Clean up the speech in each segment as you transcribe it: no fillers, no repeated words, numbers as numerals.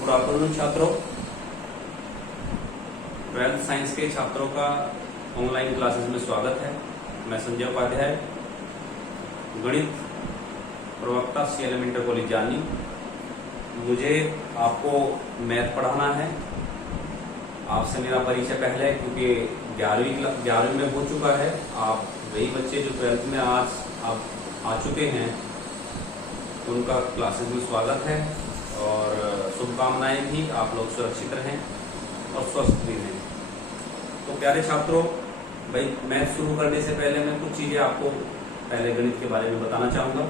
Good afternoon छात्रों। 12th science के छात्रों का ऑनलाइन क्लासेस में स्वागत है। मैं संजय उपाध्याय, गणित प्रवक्ता CLM इंटर कॉलेज जानी। मुझे आपको मैथ पढ़ाना है। आपसे मेरा परिचय पहले है क्योंकि 11वीं में हो चुका है। आप वही बच्चे जो 12th में आज आप आ चुके हैं, उनका क्लासेस में स्वागत है और शुभकामनाएं भी। आप लोग सुरक्षित रहें और स्वस्थ भी रहें। तो प्यारे छात्रों, भाई मैथ शुरू करने से पहले मैं कुछ चीजें आपको पहले गणित के बारे में बताना चाहूंगा।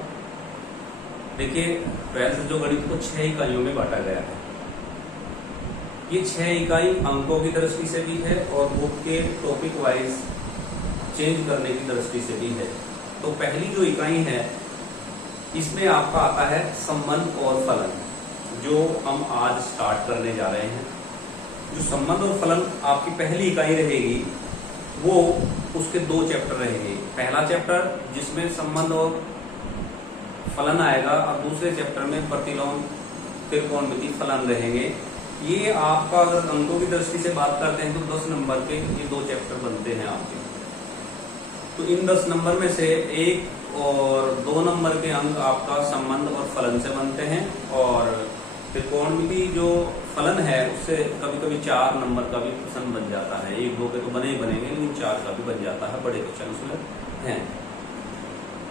देखिए, 12th जो गणित को 6 इकाइयों में बांटा गया है। ये 6 इकाई अंकों की दृष्टि से भी है और बुक के टॉपिक वाइज चेंज करने की दृष्टि से भी है। तो पहली जो इकाई है, इसमें आपका आता है संबंध और फलन, जो हम आज स्टार्ट करने जा रहे हैं। जो संबंध और फलन आपकी पहली इकाई रहेगी, वो उसके 2 चैप्टर रहेंगे। पहला चैप्टर जिसमें संबंध और फलन आएगा और दूसरे चैप्टर में प्रतिलोम, त्रिकोणमिति, फलन रहेंगे। ये आपका अगर अंकों की दृष्टि से बात करते हैं तो 10 नंबर के ये 2 चैप्टर बनते हैं आपके। तो इन 10 नंबर में से 1 और 2 नंबर के अंक आपका संबंध और फलन से बनते हैं, और त्रिकोणमिति जो फलन है उससे कभी कभी 4 नंबर का भी प्रश्न बन जाता है। 1-2 के तो बने ही बनेंगे, लेकिन 4 का भी बन जाता है, बड़े क्वेश्चन उसमें हैं।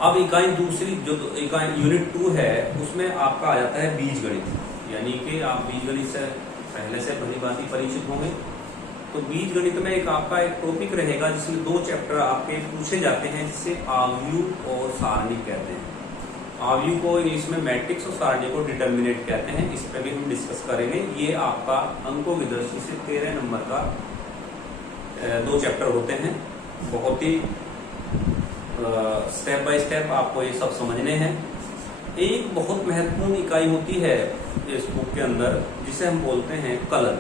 अब इकाई दूसरी जो इकाई यूनिट 2 है, उसमें आपका आ जाता है बीज गणित। यानी कि आप बीज गणित से पहले से भली भांति परिचित होंगे। तो बीज गणित में एक आपका एक टॉपिक रहेगा जिसमें 2 चैप्टर आपके पूछे जाते हैं, जिसे आव्यूह और सारणी कहते हैं। आव्यूह को इंग्लिश में मैट्रिक्स और सारणी को डिटर्मिनेंट कहते हैं। इस पर भी हम डिस्कस करेंगे। ये आपका अंकों की दृष्टि से 13 नंबर का 2 चैप्टर होते हैं। बहुत ही स्टेप बाय स्टेप आपको ये सब समझने हैं। एक बहुत महत्वपूर्ण इकाई होती है इस बुक के अंदर, जिसे हम बोलते हैं कलन।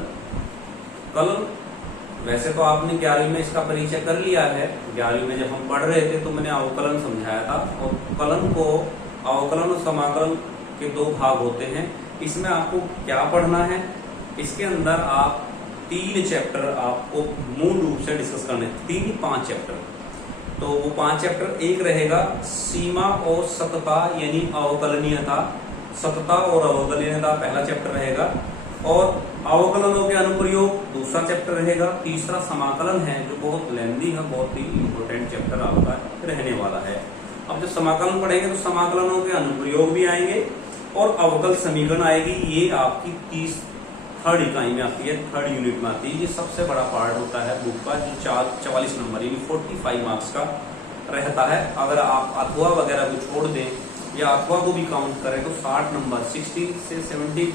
कलन वैसे तो आपने 11वीं में इसका परिचय कर लिया है। 11वीं में जब हम पढ़ रहे थे तो मैंने अवकलन समझाया था, और कलन को अवकलन और समाकलन के 2 भाग होते हैं। इसमें आपको क्या पढ़ना है, इसके अंदर आप 3 चैप्टर आपको मूल रूप से डिस्कस करने, 3-5 चैप्टर। तो वो 5 चैप्टर, एक रहेगा सीमा और सतता यानी अवकलनीयता। सतता और अवकलनीयता पहला चैप्टर रहेगा, और अवकलनों के अनुप्रयोग दूसरा चैप्टर रहेगा। तीसरा समाकलन है, जो बहुत लेंदी है, बहुत ही इंपोर्टेंट चैप्टर आपका रहने वाला है। अब जब समाकलन पढ़ेंगे तो समाकलनों के अनुप्रयोग भी आएंगे और अवकल समीकरण आएगी। ये आपकी 3rd इकाई में आती है, 3rd यूनिट में आती है। ये सबसे बड़ा पार्ट होता है बुक का, जो 44 नंबर यानी 45 मार्क्स का रहता है। अगर आप अथवा वगैरह को छोड़ दें या अथवा को भी काउंट करें तो 60 नंबर, 60 से 70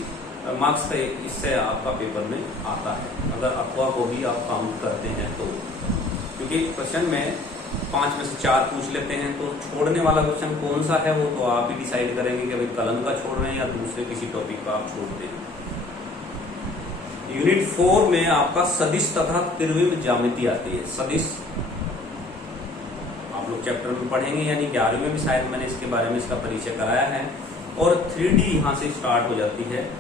मार्क्स से इससे आपका पेपर में आता है, अगर अथवा को भी आप काउंट करते हैं तो। क्योंकि क्वेश्चन में 5 में से 4 पूछ लेते हैं, तो छोड़ने वाला क्वेश्चन कौन सा है वो तो आप ही डिसाइड करेंगे कि भाई कलन का छोड़ रहे हैं या दूसरे किसी टॉपिक का आप छोड़ दें। यूनिट 4 में आपका सदिश तथा त्रिविम ज्यामिति आती है। सदिश आप लोग चैप्टर में पढ़ेंगे, यानी 11वीं में भी शायद मैंने इसके बारे में इसका परिचय कराया है। और 3D यहाँ से स्टार्ट हो जाती है।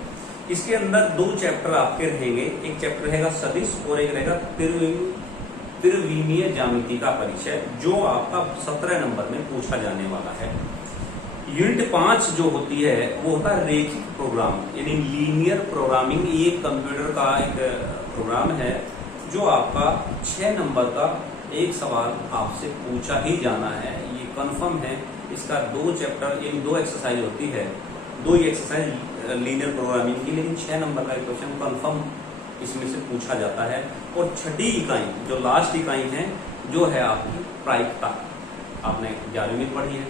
इसके अंदर 2 चैप्टर आपके रहेंगे। एक चैप्टर रहेगा सदिश और एक रहेगा त्रिविमीय ज्यामिति का परिचय, जो आपका 17 नंबर में पूछा जाने वाला है। यूनिट 5 जो होती है वो होता है रेखिक प्रोग्राम यानी लीनियर प्रोग्रामिंग। ये कंप्यूटर का एक प्रोग्राम है जो आपका 6 नंबर का एक सवाल आपसे पूछा ही जाना है, ये कंफर्म है। इसका 2 चैप्टर यानी 2 एक्सरसाइज होती है, 2 ही एक्सरसाइज लीनियर प्रोग्रामिंग की, लेकिन 6 नंबर का क्वेश्चन कंफर्म इसमें से पूछा जाता है। और 6ठी इकाई जो लास्ट इकाई है, जो है आपकी प्रायिकता, आपने 11वीं में पढ़ी है।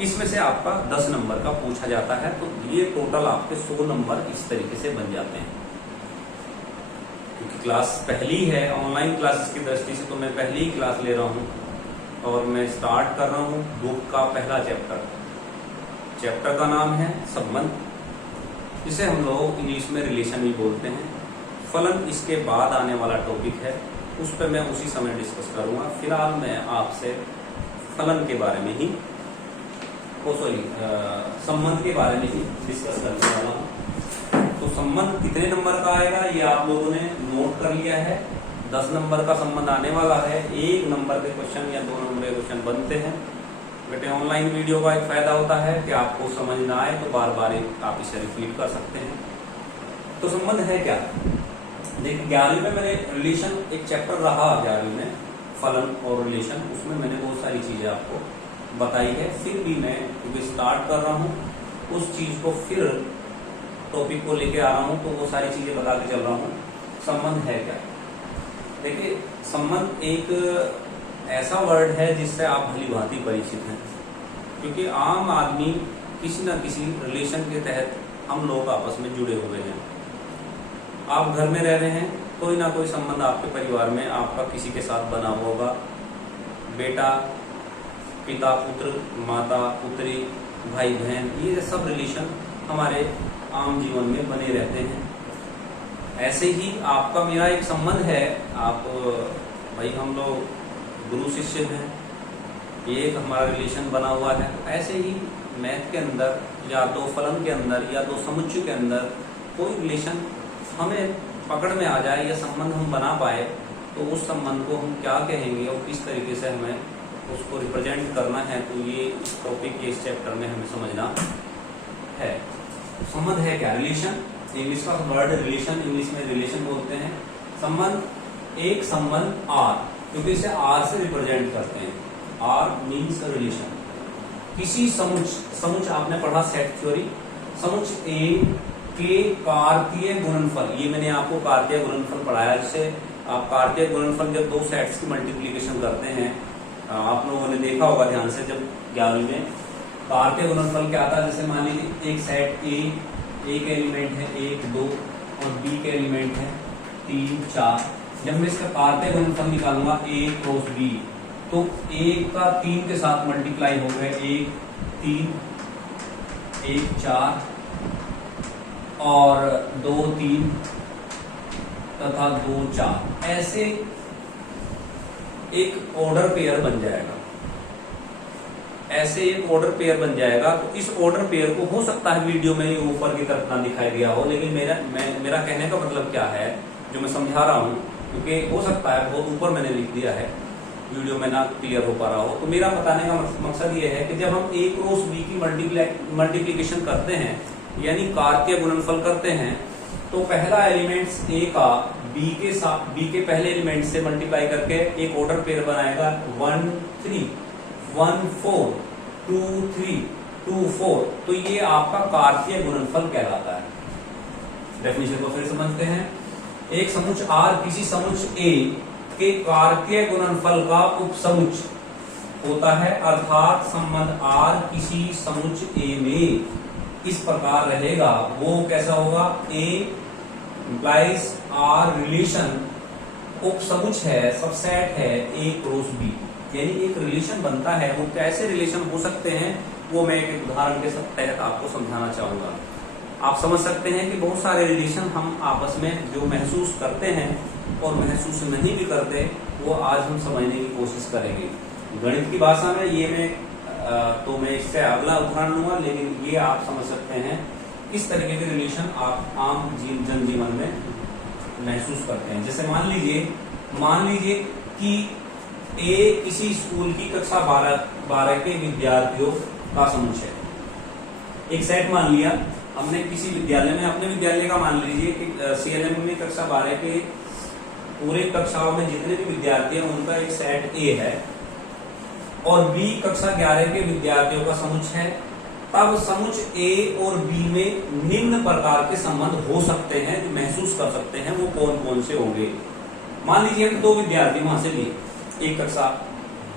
इसमें से आपका 10 नंबर का पूछा जाता है। तो ये टोटल आपके 100 नंबर इस तरीके से बन जाते हैं। क्योंकि क्लास पहली है, ऑनलाइन क्लासेस की दृष्टि से तो मैं पहली ही क्लास ले रहा हूँ और मैं स्टार्ट कर रहा हूँ बुक का पहला चैप्टर। चैप्टर का नाम है संबंध, जिसे हम लोग इंग्लिश में रिलेशन भी बोलते हैं। फलन इसके बाद आने वाला टॉपिक है, उस पर मैं उसी समय डिस्कस करूंगा। फिलहाल मैं आपसे फलन के बारे में ही संबंध के बारे में ही डिस्कस करने वाला हूँ। तो संबंध संबंध कितने नंबर का आएगा ये आप लोगों ने नोट कर लिया है। 10 नंबर का संबंध आने वाला है। 1 नंबर के क्वेश्चन या 2 नंबर के क्वेश्चन बनते हैं। बेटे ऑनलाइन वीडियो का एक फायदा होता है कि आपको समझ ना आए तो बार बार आप इसे रिपीट कर सकते हैं। तो संबंध है क्या? देखिए 11वीं में मैंने रिलेशन एक चैप्टर रहा 11वीं में, फलन और रिलेशन, उसमें मैंने बहुत सारी चीजें आपको बताई है। फिर भी मैं क्योंकि स्टार्ट कर रहा हूँ उस चीज को फिर टॉपिक को लेके आ रहा हूँ तो वो सारी चीजें बता के चल रहा हूँ। संबंध है क्या? देखिए संबंध एक ऐसा वर्ड है जिससे आप भली भांति परिचित हैं, क्योंकि आम आदमी किसी न किसी रिलेशन के तहत हम लोग आपस में जुड़े हुए हैं। आप घर में रह रहे हैं, कोई ना कोई संबंध आपके परिवार में आपका किसी के साथ बना हुआ होगा। बेटा पिता पुत्र, माता पुत्री, भाई बहन, ये सब रिलेशन हमारे आम जीवन में बने रहते हैं। ऐसे ही आपका मेरा एक संबंध है। आप भाई हम लोग गुरु शिष्य हैं, ये एक हमारा रिलेशन बना हुआ है। ऐसे ही मैथ के अंदर या दो फलन के अंदर या दो समुच्चय के अंदर कोई रिलेशन हमें पकड़ में आ जाए या संबंध हम बना पाए तो उस संबंध को हम क्या कहेंगे और किस तरीके से हमें उसको रिप्रेजेंट करना है, तो ये इस टॉपिक के इस चैप्टर में हमें समझना है। संबंध है क्या? रिलेशन, इंग्लिश का वर्ड रिलेशन, इंग्लिश में रिलेशन बोलते हैं। संबंध, एक संबंध आर, क्योंकि इसे आर से रिप्रेजेंट करते हैं। R means relation. किसी समुच्चय आपने पढ़ा सेट थ्योरी, समुच्चय ए के कार्तीय गुणनफल, ये मैंने आपको कार्तीय गुणनफल पढ़ाया, जिससे आप कार्तीय गुणनफल जब दो सेट्स की मल्टीप्लीकेशन करते हैं, आप लोगों ने देखा होगा ध्यान से जब 11वीं में कार्तीय गुणनफल क्या था। जैसे मान लीजिए एक सेट ए, ए के एलिमेंट है 1 2 और बी के एलिमेंट है 3 4। जब मैं इसका कार्तीय गुणनफल निकालूंगा a क्रॉस b, तो 1 का 3 के साथ मल्टीप्लाई हो गया 1 3 1 4 और 2 3 तथा 2 4, ऐसे एक ऑर्डर पेयर बन जाएगा। ऐसे एक ऑर्डर पेयर बन जाएगा। तो इस ऑर्डर पेयर को हो सकता है वीडियो में ये ऊपर की तरफ ना दिखाई दिया हो, लेकिन मेरा कहने का मतलब क्या है जो मैं समझा रहा हूँ, क्योंकि हो सकता है बहुत ऊपर मैंने लिख दिया है, वीडियो में ना क्लियर हो पा रहा हो। तो मेरा बताने का मकसद ये है कि जब हम a क्रॉस b की मल्टीप्लीकेशन करते हैं, यानी कार्तीय गुणनफल करते हैं, तो पहला एलिमेंट्स a का b के पहले एलिमेंट से मल्टीप्लाई करके एक ऑर्डर पेयर बनाएगा 1 3 1 4 2 3 2 4। तो ये आपका कार्तीय गुणनफल कहलाता है। डेफिनेशन को फिर समझते हैं। एक समुच्चय R किसी समुच्चय A के कार्तीय गुणनफल का उपसमुच्चय होता है, अर्थात संबंध R किसी समुच्चय A में इस प्रकार रहेगा। वो कैसा होगा? A implies R रिलेशन उपसमुच्चय है, सबसेट है A क्रॉस B, यानी एक रिलेशन बनता है। वो कैसे रिलेशन हो सकते हैं वो मैं एक उदाहरण के तहत आपको समझाना चाहूंगा। आप समझ सकते हैं कि बहुत सारे रिलेशन हम आपस में जो महसूस करते हैं और महसूस नहीं भी करते, वो आज हम समझने की कोशिश करेंगे। गणित की भाषा में ये मैं इससे अगला उदाहरण लूंगा, लेकिन ये आप समझ सकते हैं किस तरीके के रिलेशन आप आम जनजीवन में महसूस करते हैं। जैसे मान लीजिए कि ए किसी स्कूल की कक्षा 12 के विद्यार्थियों का समुच्चय। एक सेट मान लिया हमने किसी विद्यालय में, अपने विद्यालय का मान लीजिए कि CLM में कक्षा 12 के पूरे कक्षाओं में जितने भी विद्यार्थी हैं उनका एक सेट ए है, और B कक्षा 11 के विद्यार्थियों का समुच्चय है। तब समुच्चय A और B में निम्न प्रकार के संबंध हो सकते हैं जो महसूस कर सकते हैं। वो कौन कौन से होंगे? मान लीजिए हम 2 विद्यार्थी वहां से लिए, एक कक्षा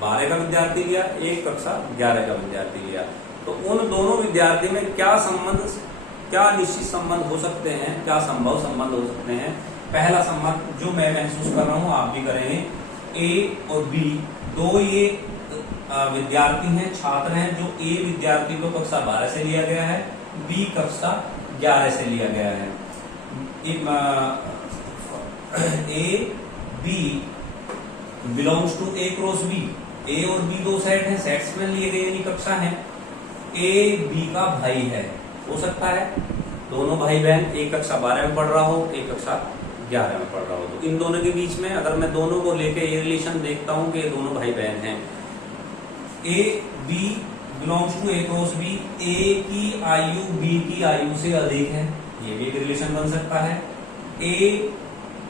12 का विद्यार्थी लिया, एक कक्षा 11 का विद्यार्थी लिया। तो उन दोनों विद्यार्थी में क्या निश्चित संबंध हो सकते हैं, क्या संभव संबंध हो सकते हैं? पहला संबंध जो मैं महसूस कर रहा हूं आप भी करेंगे, A और B दो ये विद्यार्थी हैं, छात्र हैं, जो A विद्यार्थी को कक्षा 12 से लिया गया है, B कक्षा 11 से लिया गया है। A B belongs to A cross B। A और B दो सेट हैं, सेट्स में लिए गए यानी कक्षा है। A B का भाई है, हो सकता है। दोनों भाई बहन, एक कक्षा 12 में पढ़ रहा हो, एक कक्षा 11 में पढ़ रहा हो, तो इन दोनों के बीच में अगर मैं दोनों को लेके ये रिलेशन देखता हूं कि ये दोनों भाई बहन हैं, A B belongs to A cross B, A की आयु बी की आयु से अधिक है, ये भी एक रिलेशन बन सकता है। A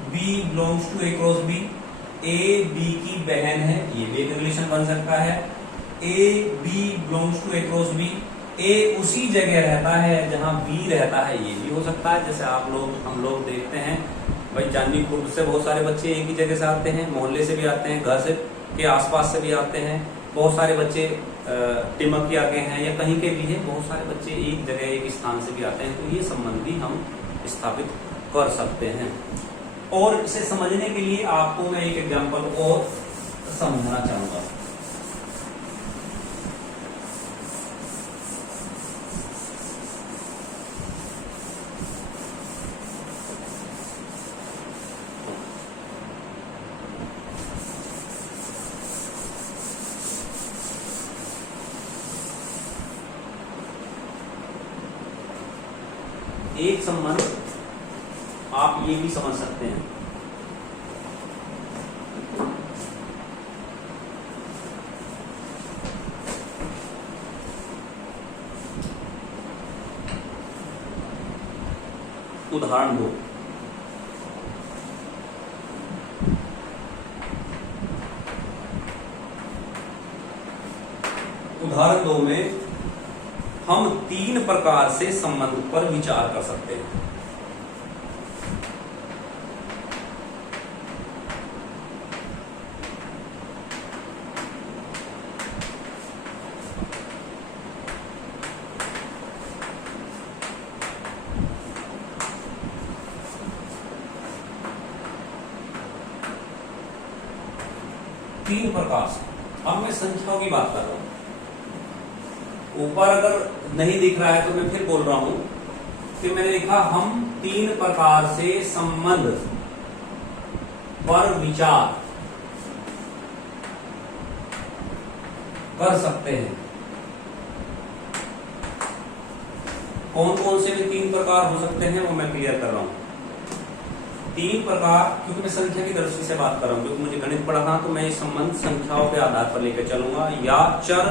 B belongs to A cross B, A B की बहन है, ये भी एक रिलेशन बन सकता है। A B belongs to A cross B, A उसी जगह रहता है जहां बी रहता है, ये भी हो सकता है। जैसे हम लोग देखते हैं भाई, चांदी खुर्द से बहुत सारे बच्चे एक ही जगह से आते हैं, मोहल्ले से भी आते हैं, घर से के आसपास से भी आते हैं, बहुत सारे बच्चे टिमकिया के हैं या कहीं के भी हैं, बहुत सारे बच्चे एक जगह एक स्थान से भी आते हैं, तो ये संबंध भी हम स्थापित कर सकते हैं। और इसे समझने के लिए आपको मैं एक एग्जांपल और समझना चाहूंगा। एक संबंध आप ये भी समझ सकते हैं, उदाहरण 2, उदाहरण 2 में हम 3 प्रकार से संबंध पर विचार कर सकते हैं। तीन प्रकार से, अब मैं संख्याओं की बात कर रहा हूं। ऊपर अगर नहीं दिख रहा है तो मैं फिर बोल रहा हूं कि मैंने लिखा हम 3 प्रकार से संबंध पर विचार कर सकते हैं। कौन कौन से भी 3 प्रकार हो सकते हैं वो मैं क्लियर कर रहा हूं। 3 प्रकार, क्योंकि मैं संख्या की दृष्टि से बात कर रहा हूं, क्योंकि मुझे गणित पढ़ाना, तो मैं ये संबंध संख्याओं के आधार पर लेकर चलूंगा या चर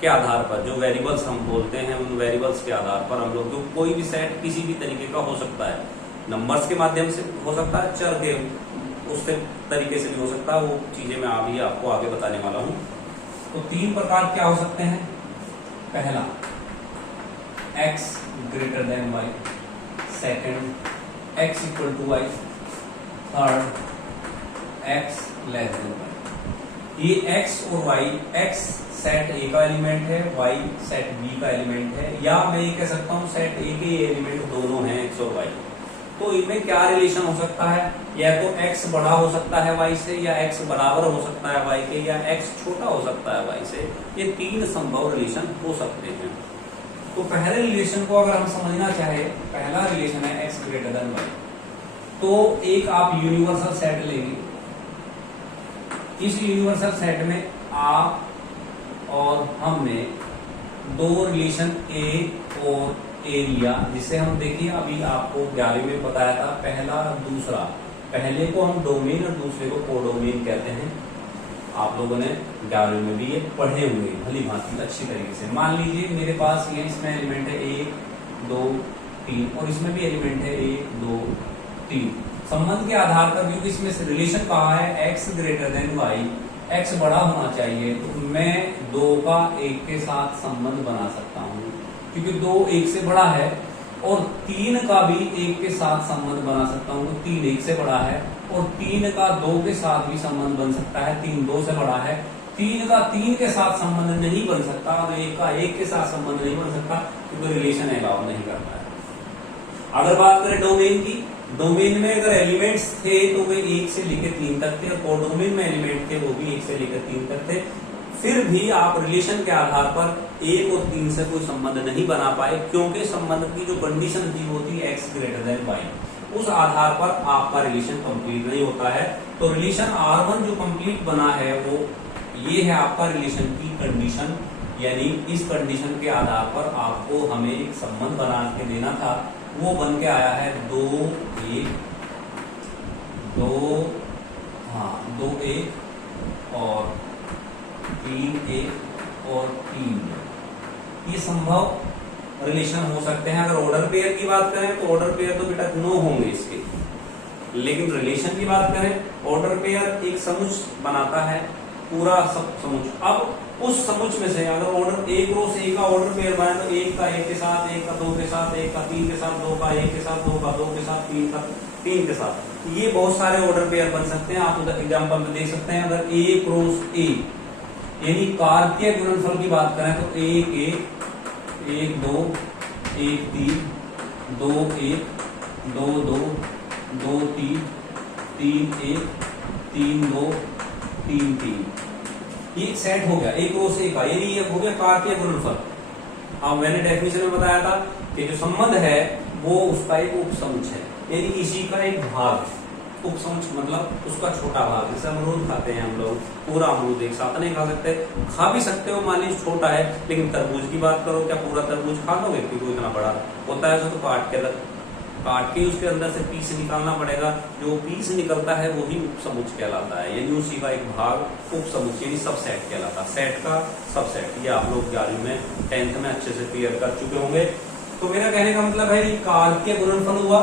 के आधार पर, जो वेरिएबल्स हम बोलते हैं उन वेरिएबल्स के आधार पर हम लोग, जो कोई भी सेट किसी भी तरीके का हो सकता है, नंबर्स के माध्यम से हो सकता है, चर के उस तरीके से भी हो सकता है, वो चीजें मैं अभी आपको आगे बताने वाला हूं। तो 3 प्रकार क्या हो सकते हैं? पहला x greater than y, second x equal to y, third x less than y। ये x और y, x सेट A का एलिमेंट है, y सेट B का एलिमेंट है, या मैं ये कह सकता हूँ सेट A के एलिमेंट दोनों हैं x और y। तो इनमें क्या रिलेशन हो सकता है? या तो x बड़ा हो सकता है y से, या x बराबर हो सकता है y के, या x छोटा हो सकता है y से। ये 3 संभव रिलेशन हो सकते हैं। तो पहले रिलेशन को अगर हम समझना चाहे, पहला रिलेशन है x ग्रेटर देन y, तो एक आप यूनिवर्सल सेट लेंगे। इस यूनिवर्सल सेट में आप और हमने 2 रिलेशन A और A लिया, जिसे हम देखिए अभी आपको 11वीं में बताया था, पहला दूसरा। पहले को हम डोमेन और दूसरे को कोडोमेन कहते हैं। आप लोगों ने 11वीं में भी ये पढ़े हुए भली भांति अच्छी तरीके से। मान लीजिए मेरे पास ये इसमें एलिमेंट है 1 2 3 और इसमें भी एलिमेंट है 1 2 3। संबंध के आधार पर, क्योंकि इसमें रिलेशन कहा है x greater than y, x बड़ा होना चाहिए, तो मैं 2 का 1 के साथ संबंध बना सकता हूँ, क्योंकि 2 1 से बड़ा है, और 3 का भी 1 के साथ संबंध बना सकता हूँ, 3 1 से बड़ा है, और 3 का 2 के साथ भी संबंध बन सकता है, 3 2 से बड़ा है। 3 का 3 के साथ संबंध नहीं बन सकता, और 1 का 1 के साथ संबंध नहीं बन सकता, क्योंकि रिलेशन अलाउ नहीं करता है। अगर बात करें डोमेन की, डोमेन में अगर एलिमेंट्स थे तो वे 1 से लेकर 3 तक थे, और कोडोमेन में एलिमेंट थे वो भी 1 से लेकर 3 तक थे। फिर भी आप रिलेशन के आधार पर 1 और 3 से कोई संबंध नहीं बना पाए, क्योंकि संबंध की जो कंडीशन थी वो थी x ग्रेटर देन y। उस आधार पर आपका रिलेशन कंप्लीट नहीं होता है। तो रिलेशन R1 जो कंप्लीट बना है वो ये है आपका रिलेशन की कंडीशन, यानी इस कंडीशन के आधार पर आपको हमें एक संबंध बना के देना था वो बन के आया है 2 1 2, हाँ 2 1 और 3 1 और 3 2। ये संभव रिलेशन हो सकते हैं। अगर ऑर्डर पेयर की बात करें तो ऑर्डर पेयर तो बेटा 9 होंगे इसके, लेकिन रिलेशन की बात करें ऑर्डर पेयर एक समुच्च बनाता है, पूरा सब समुच्च। अब उस समुच्च में से अगर ऑर्डर एक रो से का ऑर्डर पेयर बनाए तो एक का एक के साथ, एक का 2 के साथ, एक का 3 के साथ, 2 का 1 के साथ, 2 का 2 के साथ, 3 का 3 के साथ, ये बहुत सारे ऑर्डर पेयर बन सकते हैं। आप उधर एग्जाम्पल में देख सकते हैं। अगर ए क्रॉस ए यानी कार्तीय गुणनफल की बात करें तो 1 1 1 2 1 3 2 1 2 2 2 3 3 1 3 2 3 3, ये सेट हो गया एक रो से का, ये हो गया कार्तीय गुणनफल। अब मैंने डेफिनेशन में बताया था कि जो संबंध है वो उसका एक उपसमुच्च है, यानी इसी का एक भाग। उपसमुच्च मतलब उसका छोटा भाग। जैसे अमरूद खाते हैं हम लोग, पूरा अमरूद एक साथ नहीं खा सकते, खा भी सकते हो मान लीजिए छोटा है, लेकिन तरबूज की बात करो, क्या पूरा तरबूज खा लोगे? क्योंकि इतना बड़ा होता है तो काट के उसके अंदर से पीस निकालना पड़ेगा। जो पीस निकलता है वो ही उपसमुच्च कहलाता है, यानी उसी का एक भाग उपसमुच्च यानी सबसेट कहलाता है। सेट का सबसेट, ये आप लोग 11वीं में 10th में अच्छे से क्लियर कर चुके होंगे। तो मेरा कहने का मतलब है कि कार्तीय गुणनफल हुआ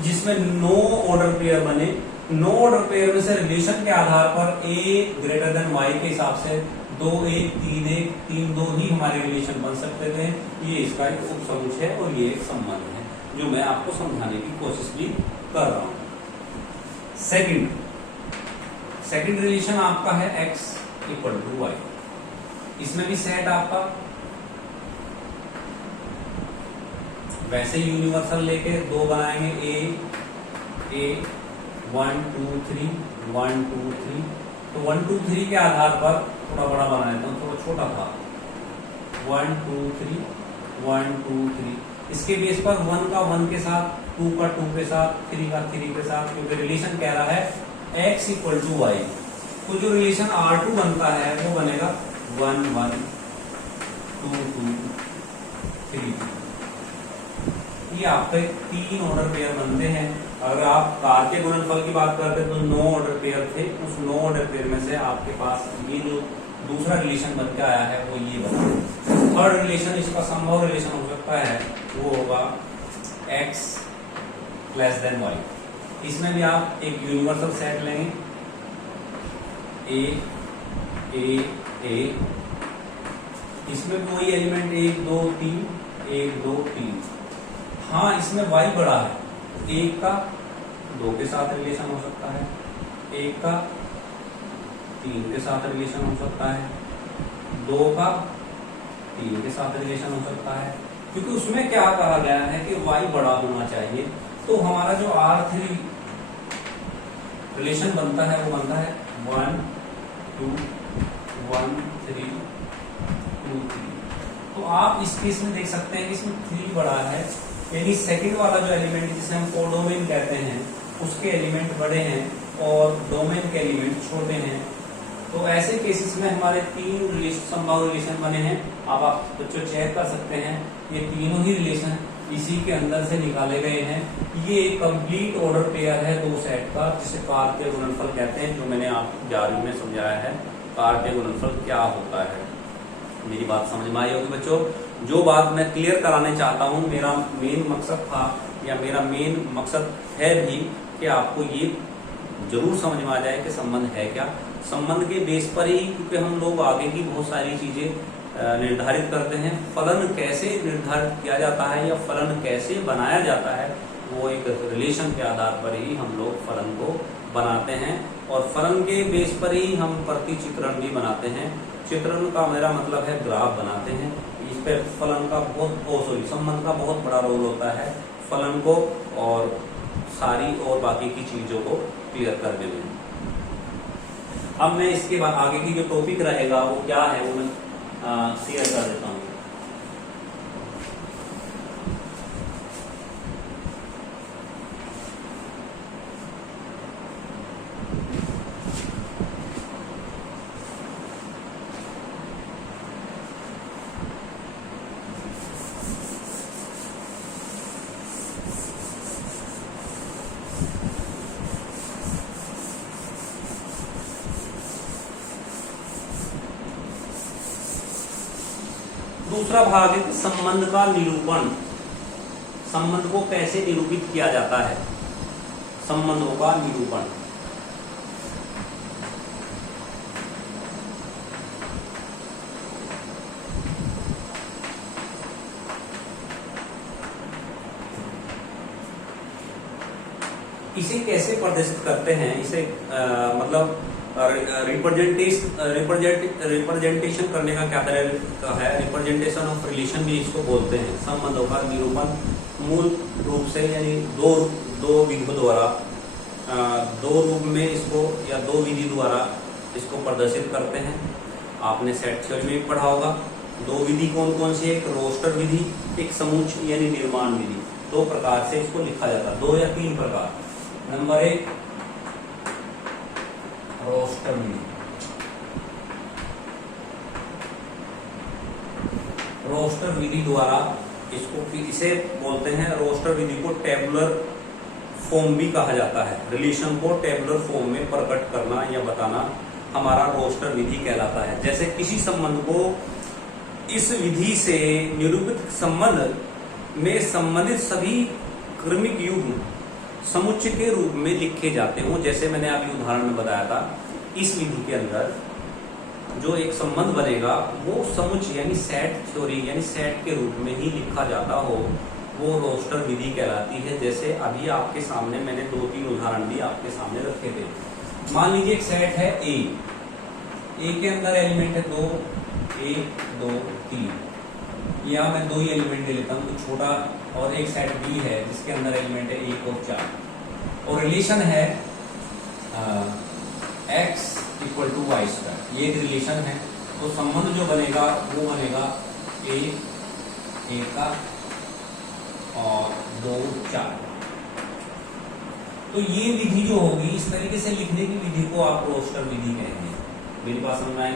जिसमें 9 ऑर्डर पेयर बने। 9 ऑर्डर पेयर में से रिलेशन के आधार पर a ग्रेटर देन y के हिसाब से 2 1 3 1 3 2 ही हमारे रिलेशन बन सकते थे। ये इसका एक उपसमुच्च है और ये एक संबंध है जो मैं आपको समझाने की कोशिश भी कर रहा हूं। सेकंड रिलेशन आपका है x इक्वल टू y। इसमें भी सेट आपका वैसे यूनिवर्सल लेके 2 बनाएंगे, a 1 2 3 1 2 3। तो 1 2 3 के आधार पर थोड़ा बड़ा बना लेता हूं, थोड़ा छोटा था 1 2 3 1 2 3। इसके बेस पर 1 का 1 के साथ, 2 का 2 के साथ, 3 का 3 के साथ, क्योंकि रिलेशन कह रहा है x इक्वल टू y। तो जो रिलेशन R2 बनता है वो बनेगा 1 1 2 2 3 2। ये आपके 3 ऑर्डर पेयर बनते हैं। अगर आप कार्तीय गुणनफल की बात करते तो 9 ऑर्डर पेयर थे, उस 9 ऑर्डर पेयर में से आपके पास ये जो दूसरा रिलेशन बन के आया है वो ये बना। थर्ड रिलेशन, इसका संभव रिलेशन हो सकता है वो होगा x लेस देन y। इसमें भी आप एक यूनिवर्सल सेट लेंगे a a a, इसमें कोई एलिमेंट 1 2 3 1 2 3। हाँ इसमें y बड़ा है, 1 का 2 के साथ रिलेशन हो सकता है, 1 का 3 के साथ रिलेशन हो सकता है, 2 का 3 के साथ रिलेशन हो सकता है। क्योंकि उसमें क्या कहा गया है कि y बड़ा होना चाहिए। तो हमारा जो R3 रिलेशन बनता है वो बनता है 1 2 1 3 2 3। तो आप इस केस में देख सकते हैं कि इसमें 3 बड़ा है, यानी सेकंड वाला जो एलिमेंट जिसे हम कोडोमेन कहते हैं उसके एलिमेंट बड़े हैं और डोमेन के एलिमेंट छोटे हैं। तो ऐसे केसेस में हमारे 3 संभव रिलेशन बने हैं। अब आप बच्चों चेक कर सकते हैं ये तीनों ही रिलेशन इसी के अंदर से निकाले गए हैं। ये कंप्लीट ऑर्डर पेयर है 2 सेट का, जिसे कार्तीय गुणनफल कहते हैं, जो मैंने आपको 11वीं में समझाया है कार्तीय गुणनफल क्या होता है। मेरी बात समझ में आई होगी बच्चों। जो बात मैं क्लियर कराने चाहता हूँ, मेरा मेन मकसद था या मेरा मेन मकसद है भी कि आपको ये जरूर समझ में आ जाए कि संबंध है क्या। संबंध के बेस पर ही, क्योंकि हम लोग आगे की बहुत सारी चीजें निर्धारित करते हैं, फलन कैसे निर्धारित किया जाता है या फलन कैसे बनाया जाता है, वो एक रिलेशन के आधार पर ही हम लोग फलन को बनाते हैं। और फलन के बेस पर ही हम प्रतिचित्रण भी बनाते हैं। चित्रण का मेरा मतलब है ग्राफ बनाते हैं। इस पे फलन का संबंध का बहुत बड़ा रोल होता है फलन को और सारी और बाकी की चीजों को क्लियर करने में। अब मैं इसके बाद आगे की जो टॉपिक रहेगा वो क्या है वो मैं शेयर कर देता हूँ। दूसरा भाग है संबंध का निरूपण। संबंध को कैसे निरूपित किया जाता है, संबंधों का निरूपण। इसे कैसे प्रदर्शित करते हैं, इसे मतलब रिप्रेजेंटेशन करने का क्या तरीका है, रिप्रेजेंटेशन ऑफ रिलेशन भी इसको बोलते हैं। संबंधों का निरूपण मूल रूप से यानी दो विधियों द्वारा, दो रूप में इसको या दो विधि द्वारा इसको प्रदर्शित करते हैं। आपने सेट थ्योरी में पढ़ा होगा। दो विधि कौन कौन सी है, एक रोस्टर विधि, एक समुच्चय यानी निर्माण विधि। दो प्रकार से इसको लिखा जाता है, दो या तीन प्रकार। नंबर एक रोस्टर विधि। रोस्टर विधि द्वारा इसे बोलते हैं, रोस्टर विधि को टेबुलर फॉर्म भी कहा जाता है। रिलेशन को टेबुलर फॉर्म में प्रकट करना या बताना हमारा रोस्टर विधि कहलाता है। जैसे किसी संबंध को इस विधि से निरूपित संबंध में संबंधित सभी क्रमिक युग्म समुच्चय के रूप में लिखे जाते हों। जैसे मैंने अभी उदाहरण में बताया था, इस विधि के अंदर जो एक संबंध बनेगा वो समुच्चय यानी सेट थ्योरी यानी सेट के रूप में ही लिखा जाता हो, वो रोस्टर विधि कहलाती है। जैसे अभी आपके सामने मैंने दो तीन उदाहरण भी आपके सामने रखे थे। मान लीजिए एक सेट है ए के अंदर एलिमेंट है दो, 1 2 3, या मैं दो ही एलिमेंट ले लेता हूँ तो छोटा, और एक सेट बी है जिसके अंदर एलिमेंट है 1 और 4, और रिलेशन है x = y²। ये एक रिलेशन है। तो संबंध जो बनेगा वो बनेगा a का और 2 4। तो ये विधि जो होगी, इस तरीके से लिखने की विधि को आप रोस्टर विधि कहेंगे। मेरी बात समझ में आई?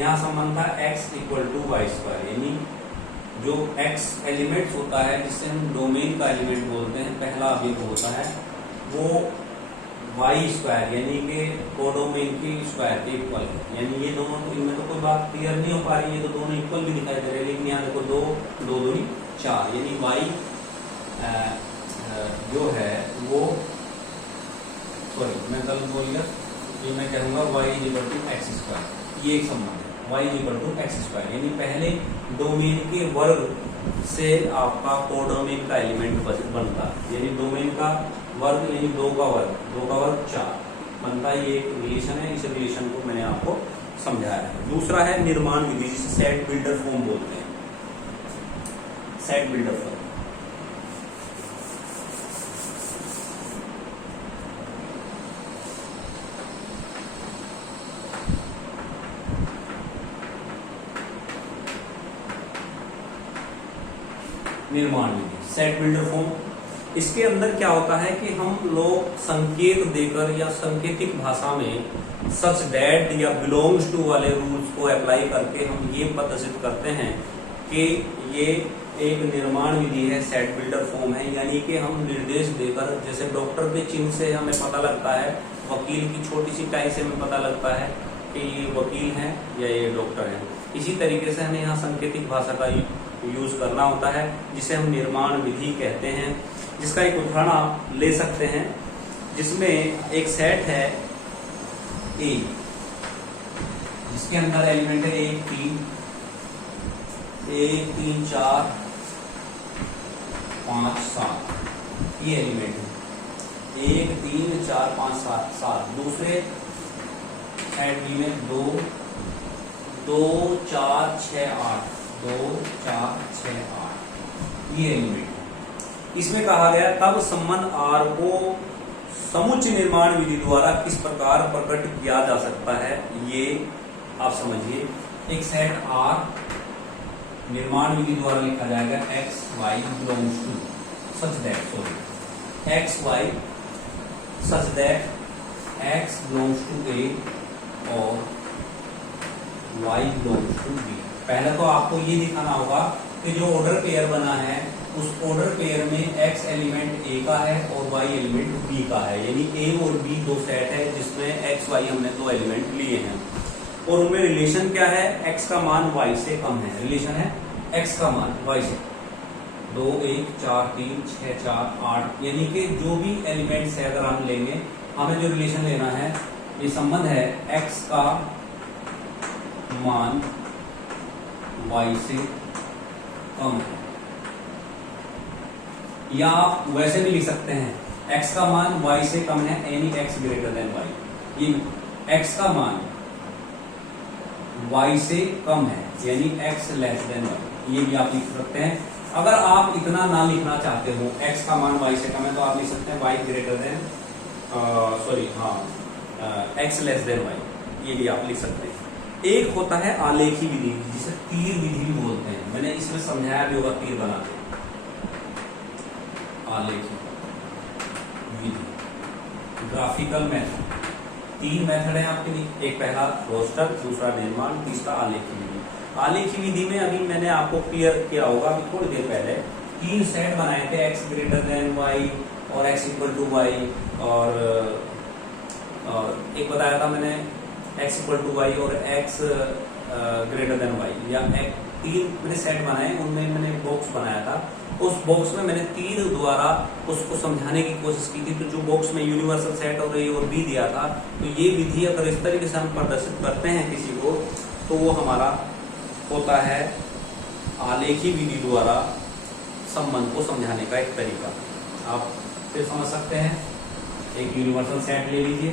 यहाँ संबंध था x = y², यानी जो x एलिमेंट होता है जिसे हम डोमेन का एलिमेंट बोलते हैं, पहला अवयव होता है वो y² यानी कि कोडोमेन की स्क्वायर के इक्वल है। यानी ये दोनों, इनमें तो कोई बात क्लियर नहीं हो पा रही है, ये तो दोनों इक्वल भी दिखाई दे रहे हैं, लेकिन यहाँ देखो 2 2 2 4, यानी y जो है वो, सॉरी मैं गलत बोल गया, ये मैं कहूँगा y = x²। ये एक संबंध है, y = x², यानी पहले डोमेन के वर्ग से आपका कोडोमेन का एलिमेंट बनता है। यानी डोमेन का वर्ग यानी 2 का वर्ग 4 बनता है। ये एक रिलेशन है, इस रिलेशन को मैंने आपको समझाया है। दूसरा है निर्माण विधि, जिसे सेट बिल्डर फॉर्म बोलते हैं। सेट बिल्डर फॉर्म निर्माण विधि, सेट बिल्डर फॉर्म। इसके अंदर क्या होता है कि हम लोग संकेत देकर या सांकेतिक भाषा में सच दैट या बिलोंग्स टू वाले रूल्स को अप्लाई करके हम ये प्रदर्शित करते हैं कि ये एक निर्माण विधि है, सेट बिल्डर फॉर्म है। यानी कि हम निर्देश देकर, जैसे डॉक्टर के चिन्ह से हमें पता लगता है, वकील की छोटी सी टाई से हमें पता लगता है कि ये वकील है या ये डॉक्टर है, इसी तरीके से हमें यहाँ सांकेतिक भाषा का यूज करना होता है, जिसे हम निर्माण विधि कहते हैं। जिसका एक उदाहरण आप ले सकते हैं, जिसमें एक सेट है ए, जिसके अंदर एलिमेंट है 1 3 4 5 7, ये एलिमेंट है 1 3 4 5 7। दूसरे सेट बी में 2 4 6 8, 2 4 6 8, ये एलिमेंट। इसमें कहा गया तब संबंध R को समुच्चय निर्माण विधि द्वारा किस प्रकार प्रकट किया जा सकता है, ये आप समझिए। एक सेट R निर्माण विधि द्वारा लिखा जाएगा x y belongs to such that, x y such that x belongs to A और y belongs to B। पहले तो आपको ये दिखाना होगा कि जो ऑर्डर पेयर बना है उस ऑर्डर पेयर में x एलिमेंट A का है और y एलिमेंट B का है। यानी A और B दो सेट है जिसमें x y हमने दो एलिमेंट लिए हैं, और उनमें रिलेशन क्या है, x का मान y से कम है। रिलेशन है x का मान y से 2 1 4 3 6 4 8 यानी कि जो भी एलिमेंट्स है अगर हम लेंगे, हमें जो रिलेशन लेना है, ये संबंध है x का मान y से कम है। या आप वैसे भी लिख सकते हैं x का मान y से कम है यानी x ग्रेटर देन y। ये x का मान y से कम है यानी x लेस देन y, ये भी आप लिख सकते हैं। अगर आप इतना ना लिखना चाहते हो x का मान y से कम है तो आप लिख सकते हैं y greater than x less than y, ये भी आप लिख सकते हैं। एक होता है आलेखी विधि जिसे तीर विधि भी बोलते हैं, मैंने इसमें समझाया भी होगा तीर बनाते। आलेखी विधि, ग्राफिकल मेथड, 3 मेथड है आपके लिए, एक पहला रोस्टर, दूसरा निर्माण, तीसरा आलेखी विधि। आलेखी विधि में अभी मैंने आपको क्लियर किया होगा अभी थोड़ी देर पहले, 3 सेट बनाए थे x ग्रेटर देन y और x इक्वल टू y, और एक बताया था मैंने x इक्वल टू y और x ग्रेटर देन y, या 3 मैंने सेट बनाए, उनमें मैंने बॉक्स बनाया था। उस बॉक्स में मैंने तीर द्वारा उसको समझाने की कोशिश की थी। तो जो बॉक्स में यूनिवर्सल सेट और ए और बी दिया था, तो ये विधि अगर इस तरीके से हम प्रदर्शित करते हैं किसी को, तो वो हमारा होता है आलेखी विधि द्वारा संबंध को समझाने का एक तरीका। आप फिर समझ सकते हैं, एक यूनिवर्सल सेट ले लीजिए,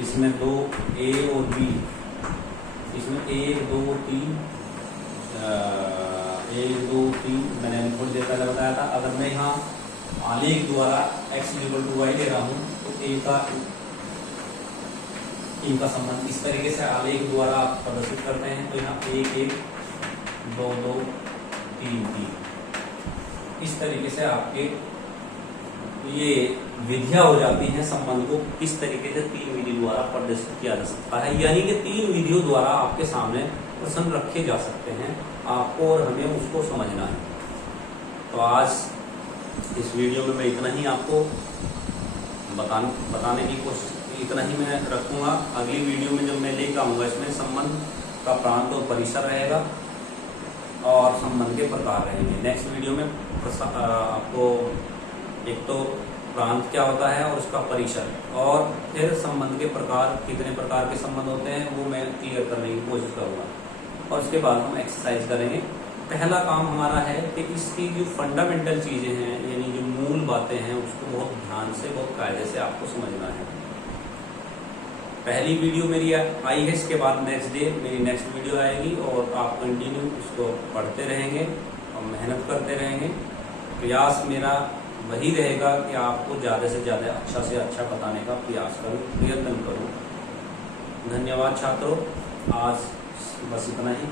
इसमें 2 ए और बी, इसमें 1 2 3 1 2 3 मैंने थोड़ी देर पहले बताया था। अगर मैं यहाँ आलेख द्वारा x इक्वल टू y ले रहा हूँ तो a का इनका संबंध इस तरीके से आलेख द्वारा आप प्रदर्शित करते हैं। तो यहाँ 1 1 2 2 3 3 इस तरीके से आपके ये विधियां हो जाती हैं। संबंध को किस तरीके से 3 विधि द्वारा प्रदर्शित किया जा सकता है, यानी कि 3 विधियों द्वारा आपके सामने प्रश्न रखे जा सकते हैं, आपको और हमें उसको समझना है। तो आज इस वीडियो में मैं इतना ही आपको बताने की कोशिश, इतना ही मैं रखूंगा। अगली वीडियो में जब मैं लेकर आऊँगा, इसमें संबंध का प्रांत और परिसर रहेगा और संबंध के प्रकार रहेंगे। नेक्स्ट वीडियो में आपको एक तो प्रांत क्या होता है और उसका परिसर, और फिर संबंध के प्रकार, कितने प्रकार के संबंध होते हैं वो मैं क्लियर करने की कोशिश करूँगा। और उसके बाद हम एक्सरसाइज करेंगे। पहला काम हमारा है कि इसकी जो फंडामेंटल चीज़ें हैं, यानी जो मूल बातें हैं, उसको बहुत ध्यान से, बहुत कायदे से आपको समझना है। पहली वीडियो मेरी आई है, इसके बाद नेक्स्ट डे मेरी नेक्स्ट वीडियो आएगी और आप कंटिन्यू उसको पढ़ते रहेंगे और मेहनत करते रहेंगे। प्रयास मेरा वही रहेगा कि आपको ज़्यादा से ज़्यादा अच्छा से अच्छा बताने का प्रयास करूँ, प्रयत्न करूँ। धन्यवाद छात्रों, आज बस इतना ही।